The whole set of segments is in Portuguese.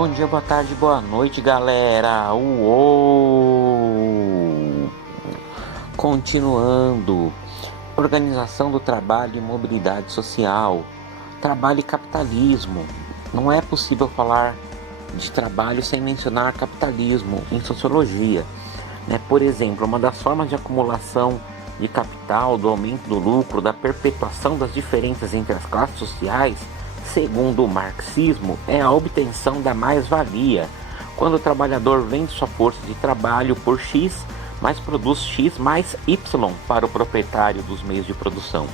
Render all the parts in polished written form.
Bom dia, boa tarde, boa noite, galera. Uou! Continuando. Organização do trabalho e mobilidade social. Trabalho e capitalismo. Não é possível falar de trabalho sem mencionar capitalismo em sociologia. Por exemplo, uma das formas de acumulação de capital, do aumento do lucro, da perpetuação das diferenças entre as classes sociais, segundo o marxismo, é a obtenção da mais-valia, quando o trabalhador vende sua força de trabalho por X, mas produz X mais Y para o proprietário dos meios de produção.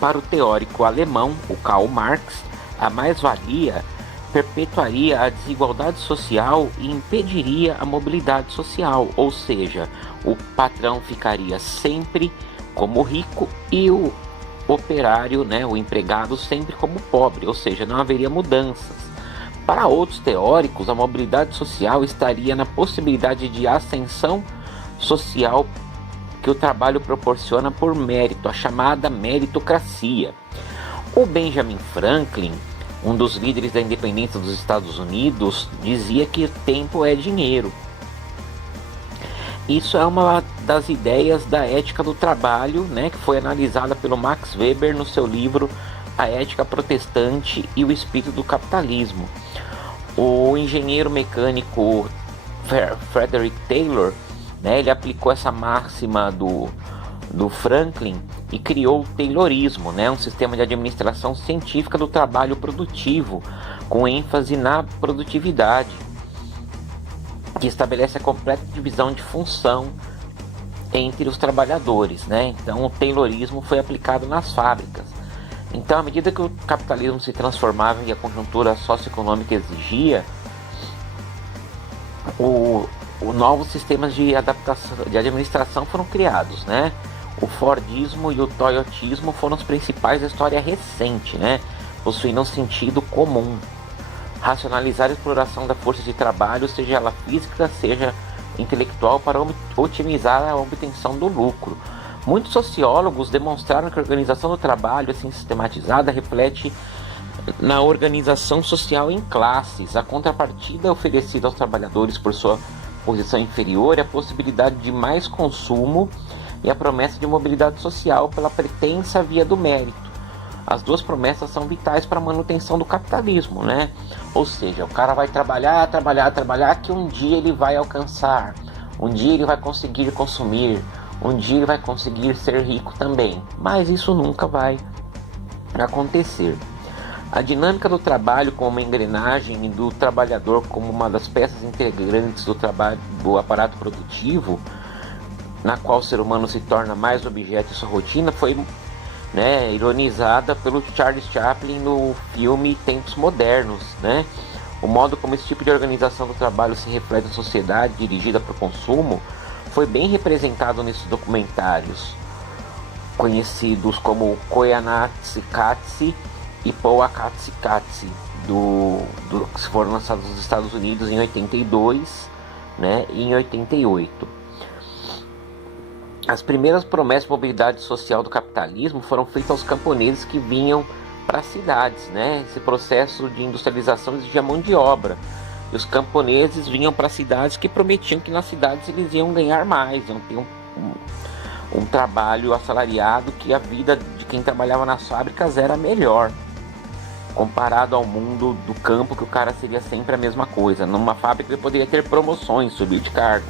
Para o teórico alemão, o Karl Marx, a mais-valia perpetuaria a desigualdade social e impediria a mobilidade social, ou seja, o patrão ficaria sempre como rico e o operário, o empregado, sempre como pobre, ou seja, não haveria mudanças. Para outros teóricos, a mobilidade social estaria na possibilidade de ascensão social que o trabalho proporciona por mérito, a chamada meritocracia. O Benjamin Franklin, um dos líderes da independência dos Estados Unidos, dizia que tempo é dinheiro. Isso é uma das ideias da ética do trabalho, que foi analisada pelo Max Weber no seu livro A Ética Protestante e o Espírito do Capitalismo. O engenheiro mecânico Frederick Taylor, ele aplicou essa máxima do Franklin e criou o Taylorismo, um sistema de administração científica do trabalho produtivo, com ênfase na produtividade, que estabelece a completa divisão de função entre os trabalhadores. Então o Taylorismo foi aplicado nas fábricas. Então, à medida que o capitalismo se transformava e a conjuntura socioeconômica exigia, novos sistemas de adaptação, de administração foram criados. O Fordismo e o Toyotismo foram os principais da história recente, possuindo um sentido comum: racionalizar a exploração da força de trabalho, seja ela física, seja intelectual, para otimizar a obtenção do lucro. Muitos sociólogos demonstraram que a organização do trabalho, assim sistematizada, reflete na organização social em classes. A contrapartida oferecida aos trabalhadores por sua posição inferior é a possibilidade de mais consumo e a promessa de mobilidade social pela pretensa via do mérito. As duas promessas são vitais para a manutenção do capitalismo, Ou seja, o cara vai trabalhar, que um dia ele vai alcançar, um dia ele vai conseguir consumir, um dia ele vai conseguir ser rico também, mas isso nunca vai acontecer. A dinâmica do trabalho como uma engrenagem e do trabalhador como uma das peças integrantes do aparato produtivo, na qual o ser humano se torna mais objeto de sua rotina, foi ironizada pelo Charles Chaplin no filme Tempos Modernos. O modo como esse tipo de organização do trabalho se reflete na sociedade dirigida para o consumo foi bem representado nesses documentários, conhecidos como Koyaanisqatsi e Powhatan-Qatsi, que foram lançados nos Estados Unidos em 82, e em 88. As primeiras promessas de mobilidade social do capitalismo foram feitas aos camponeses que vinham para as cidades. Esse processo de industrialização exigia mão de obra, e os camponeses vinham para as cidades, que prometiam que nas cidades eles iam ganhar mais, iam ter um trabalho assalariado, que a vida de quem trabalhava nas fábricas era melhor, comparado ao mundo do campo, que o cara seria sempre a mesma coisa. Numa fábrica ele poderia ter promoções, subir de cargo.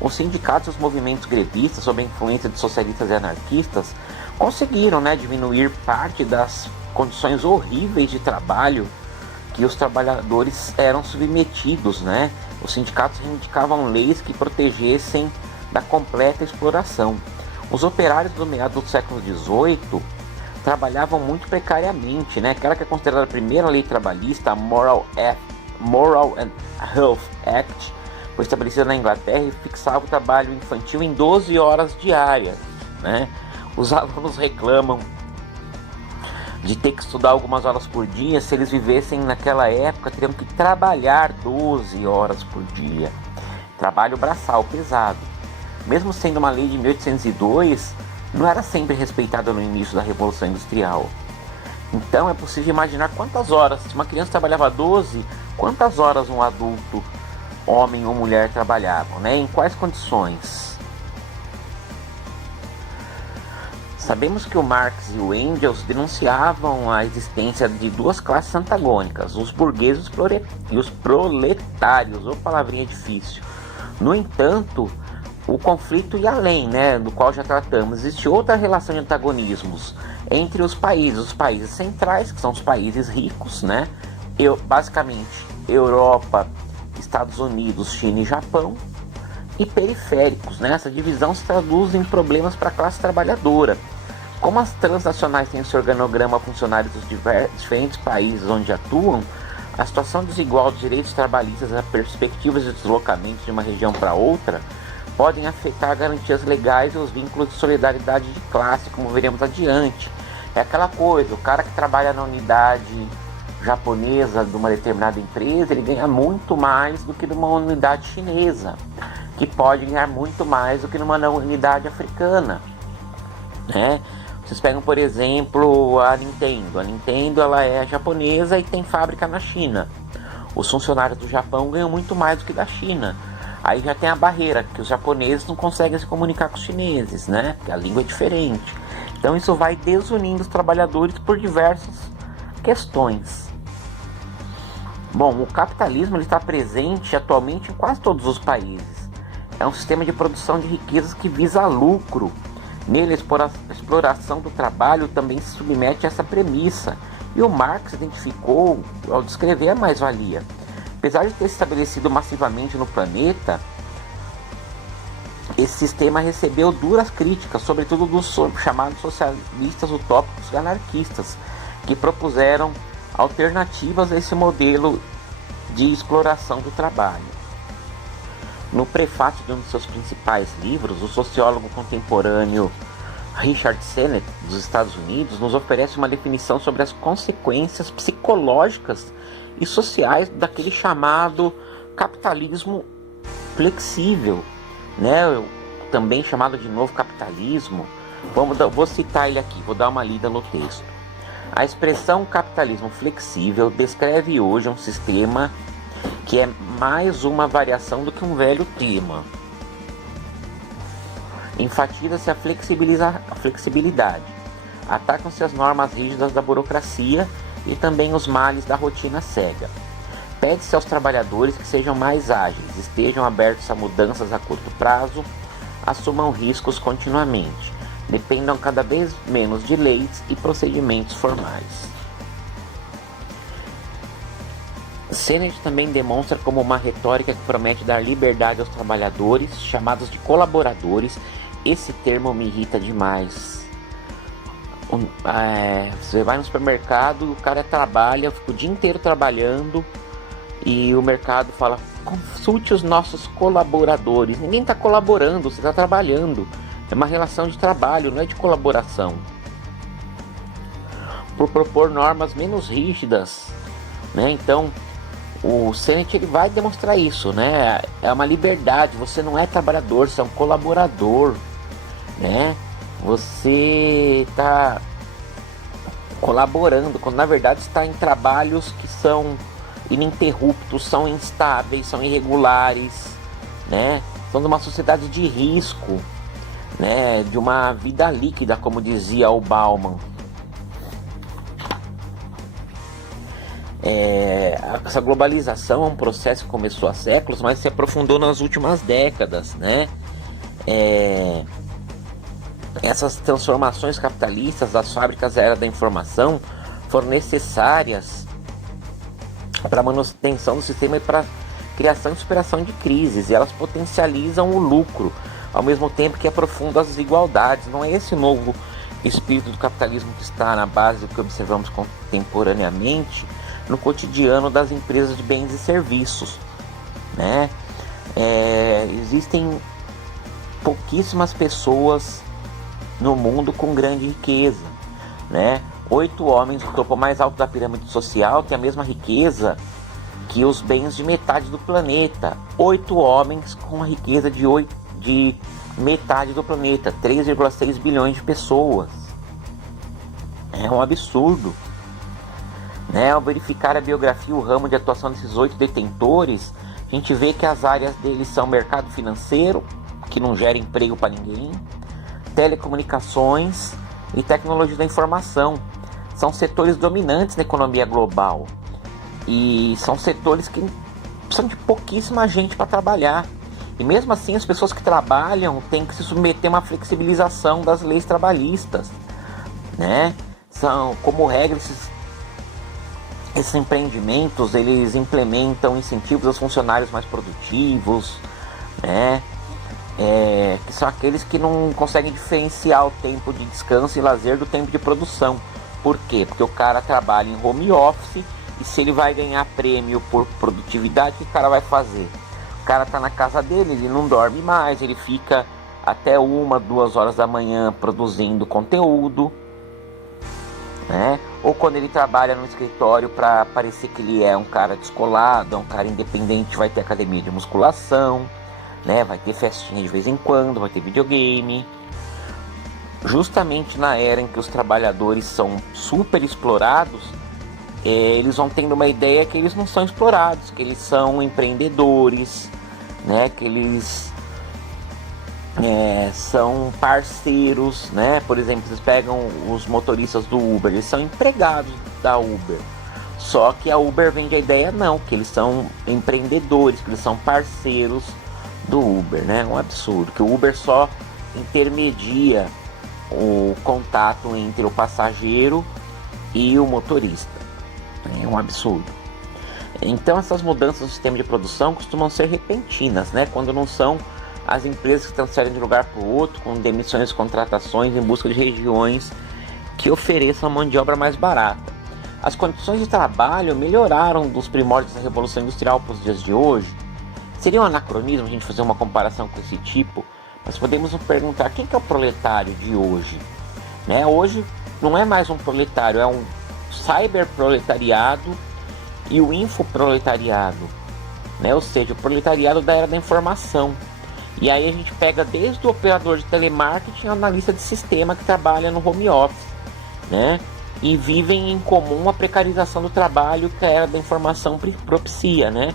Os sindicatos e os movimentos grevistas, sob a influência de socialistas e anarquistas, conseguiram diminuir parte das condições horríveis de trabalho que os trabalhadores eram submetidos. Os sindicatos reivindicavam leis que protegessem da completa exploração. Os operários do meado do século XVIII trabalhavam muito precariamente. Aquela que é considerada a primeira lei trabalhista, a Moral and Health Act, foi estabelecida na Inglaterra e fixava o trabalho infantil em 12 horas diárias. Os alunos reclamam de ter que estudar algumas horas por dia. Se eles vivessem naquela época, teriam que trabalhar 12 horas por dia. Trabalho braçal pesado. Mesmo sendo uma lei de 1802, não era sempre respeitada no início da Revolução Industrial. Então é possível imaginar quantas horas, se uma criança trabalhava 12, quantas horas um adulto, homem ou mulher, trabalhavam, né? Em quais condições? Sabemos que o Marx e o Engels denunciavam a existência de duas classes antagônicas, os burgueses e os proletários, ou palavrinha difícil. No entanto, o conflito ia além, né, do qual já tratamos. Existe outra relação de antagonismos entre os países centrais, que são os países ricos, né, basicamente Europa, Estados Unidos, China e Japão, e periféricos, né? Essa divisão se traduz em problemas para a classe trabalhadora. Como as transnacionais têm seu organograma funcionários dos diferentes países onde atuam, a situação desigual dos direitos trabalhistas e as perspectivas de deslocamento de uma região para outra podem afetar garantias legais e os vínculos de solidariedade de classe, como veremos adiante. É aquela coisa, o cara que trabalha na unidade japonesa de uma determinada empresa, ele ganha muito mais do que numa unidade chinesa, que pode ganhar muito mais do que numa unidade africana, né? Vocês pegam, por exemplo, a Nintendo. A Nintendo, ela é japonesa e tem fábrica na China. Os funcionários do Japão ganham muito mais do que da China. Aí já tem a barreira, que os japoneses não conseguem se comunicar com os chineses, né? Porque a língua é diferente. Então isso vai desunindo os trabalhadores por diversas questões. Bom, o capitalismo está presente atualmente em quase todos os países. É um sistema de produção de riquezas que visa lucro. Nele, a exploração do trabalho também se submete a essa premissa, e o Marx identificou ao descrever a mais-valia. Apesar de ter se estabelecido massivamente no planeta, esse sistema recebeu duras críticas, sobretudo dos chamados socialistas utópicos e anarquistas, que propuseram alternativas a esse modelo de exploração do trabalho. No prefácio de um de seus principais livros, o sociólogo contemporâneo Richard Sennett, dos Estados Unidos, nos oferece uma definição sobre as consequências psicológicas e sociais daquele chamado capitalismo flexível, né? Também chamado de novo capitalismo. Vou citar ele aqui, vou dar uma lida no texto. A expressão capitalismo flexível descreve hoje um sistema que é mais uma variação do que um velho tema. Enfatiza-se a flexibilidade. Atacam-se as normas rígidas da burocracia e também os males da rotina cega. Pede-se aos trabalhadores que sejam mais ágeis, estejam abertos a mudanças a curto prazo, assumam riscos continuamente, dependam cada vez menos de leis e procedimentos formais. Sennett também demonstra como uma retórica que promete dar liberdade aos trabalhadores, chamados de colaboradores. Esse termo me irrita demais. Você vai no supermercado, o cara trabalha, fica o dia inteiro trabalhando e o mercado fala: consulte os nossos colaboradores. Ninguém está colaborando, você está trabalhando. É uma relação de trabalho, não é de colaboração. Por propor normas menos rígidas, né? Então o Sennett, ele vai demonstrar isso, né? É uma liberdade, você não é trabalhador, você é um colaborador, né? Você está colaborando, quando na verdade está em trabalhos que são ininterruptos, são instáveis, são irregulares, né? São de uma sociedade de risco, né? De uma vida líquida, como dizia o Bauman. Essa globalização é um processo que começou há séculos, mas se aprofundou nas últimas décadas, né? Essas transformações capitalistas das fábricas da era da informação foram necessárias para a manutenção do sistema e para a criação e superação de crises, e elas potencializam o lucro, ao mesmo tempo que aprofundam as desigualdades. Não é esse novo espírito do capitalismo que está na base do que observamos contemporaneamente no cotidiano das empresas de bens e serviços, né? Existem pouquíssimas pessoas no mundo com grande riqueza, né? 8 homens no topo mais alto da pirâmide social têm a mesma riqueza que os bens de metade do planeta. 8 homens com a riqueza de metade do planeta, 3,6 bilhões de pessoas. É um absurdo, né? Ao verificar a biografia e o ramo de atuação desses 8 detentores, a gente vê que as áreas deles são mercado financeiro, que não gera emprego para ninguém, telecomunicações e tecnologia da informação. São setores dominantes na economia global e são setores que precisam de pouquíssima gente para trabalhar. E mesmo assim as pessoas que trabalham têm que se submeter a uma flexibilização das leis trabalhistas, né? São, como regra, esses empreendimentos, eles implementam incentivos aos funcionários mais produtivos, né? Que são aqueles que não conseguem diferenciar o tempo de descanso e lazer do tempo de produção. Por quê? Porque o cara trabalha em home office e se ele vai ganhar prêmio por produtividade, o que o cara vai fazer? O cara tá na casa dele, ele não dorme mais, ele fica até 1, 2 horas da manhã produzindo conteúdo, né? Ou quando ele trabalha no escritório para parecer que ele é um cara descolado, é um cara independente, vai ter academia de musculação, né? Vai ter festinha de vez em quando, vai ter videogame. Justamente na era em que os trabalhadores são super explorados, eles vão tendo uma ideia que eles não são explorados, que eles são empreendedores, né? Que eles são parceiros, né? Por exemplo, vocês pegam os motoristas do Uber, eles são empregados da Uber. Só que a Uber vende a ideia não, que eles são empreendedores, que eles são parceiros do Uber, né? É um absurdo, que o Uber só intermedia o contato entre o passageiro e o motorista. É um absurdo. Então essas mudanças no sistema de produção costumam ser repentinas, né? Quando não são as empresas que transferem de um lugar para o outro, com demissões e contratações em busca de regiões que ofereçam mão de obra mais barata. As condições de trabalho melhoraram dos primórdios da Revolução Industrial para os dias de hoje. Seria um anacronismo a gente fazer uma comparação com esse tipo, mas podemos nos perguntar quem que é o proletário de hoje, né? Hoje não é mais um proletário, é um cyberproletariado e o infoproletariado, né? Ou seja, o proletariado da era da informação. E aí a gente pega desde o operador de telemarketing ao analista de sistema que trabalha no home office, né? E vivem em comum a precarização do trabalho que a era da informação propicia, né?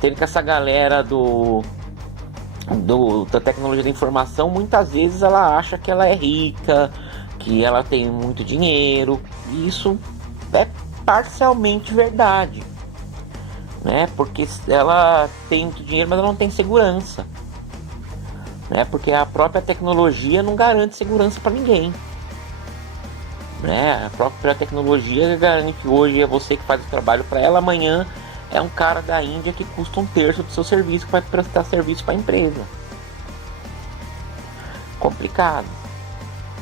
Tendo que essa galera da tecnologia da informação, muitas vezes ela acha que ela é rica, que ela tem muito dinheiro, e isso é parcialmente verdade, né? Porque ela tem muito dinheiro, mas ela não tem segurança, né? Porque a própria tecnologia não garante segurança para ninguém, né? A própria tecnologia garante que hoje é você que faz o trabalho para ela, amanhã é um cara da Índia que custa 1/3 do seu serviço para prestar serviço para a empresa. Complicado,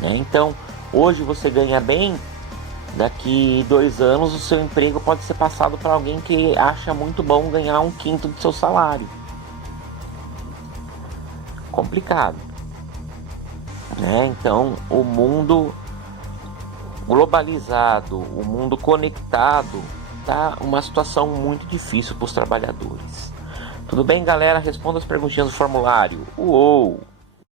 né? Então, hoje você ganha bem, daqui 2 anos o seu emprego pode ser passado para alguém que acha muito bom ganhar 1/5 do seu salário. Complicado, né? Então, o mundo globalizado, o mundo conectado, tá uma situação muito difícil para os trabalhadores. Tudo bem, galera? Responda as perguntinhas do formulário. Uou!